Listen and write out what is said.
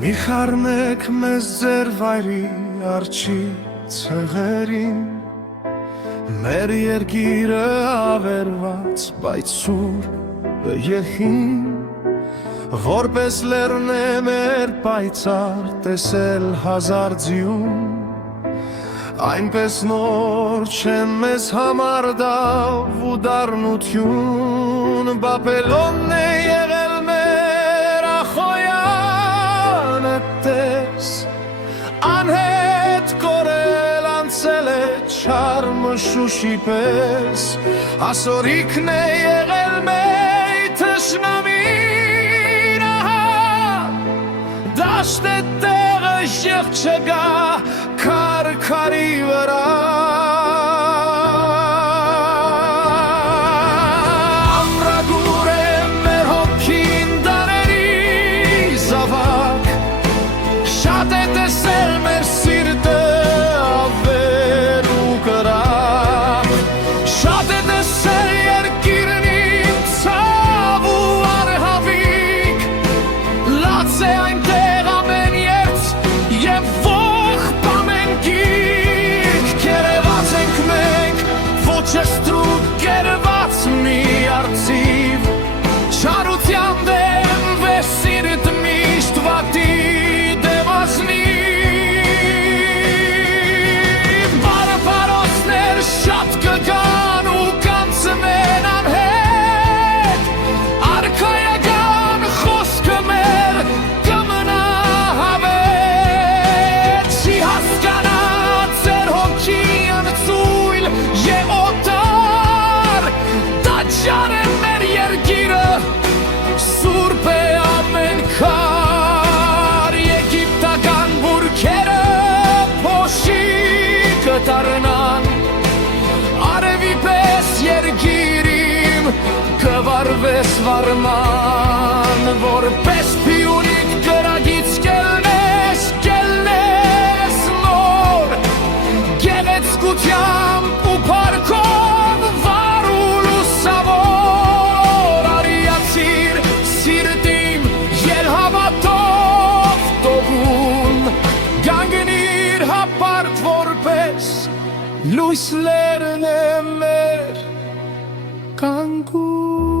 Մի խառնեք մեզ ձեր վայրի արջի ցեղերին, մեր երկիրը ավերված բայց սուրբ եղին, որպես լեռն է մեր պայծառ տեսել հազար ձյուն, այնպես նոր չեն մեզ համար դավ ու դառնություն, Բաբելոնն է եղել մեր Ախոյանը տես, անհետ կորել անցել է չար մշուշի պես, ասորիքն է եղել մեր թշնամին, դաշտ է տեղը ժեղ չգա քարի վրա, ամրագուր է մեր հոգին դարերի զավակ, շատ է տեսել մեր սիրտը ավեր ու կրակ, շատ է տեսել երկիրն իմ ցավ ու արհավիկ, լաց է այնտեղ ամեն երց և ողբ ամեն գիրք, կերևաց ենք մենք ոչ ստրուկ կերված մի արծիվ, չարության դեմ վեր սիրտ միշտ վատի դեմ ազնիվ, բարբարոսներ շատ կգան ու կանցնեն անհետ, արքայական խոսքը մեր կմնա հավետ, չի հասկանա ձեր հոգին ծույլ և օտար, տաճար է մեր երկիրը, սուրբ է ամեն քար, եգիպտական բուրքերը փոշի կդառնան, արևի պես երկիր իմ կվարվես վարման, որպես փիունիկ գրագից կելնես նոր, գեղեցկությամբ ու փառքով վար ու լուսավոր, արիացիր սիրտիմ ելհավատով տողուն, գանգնիր հապարտ որպես լույս լեռն է մեր կանգուն։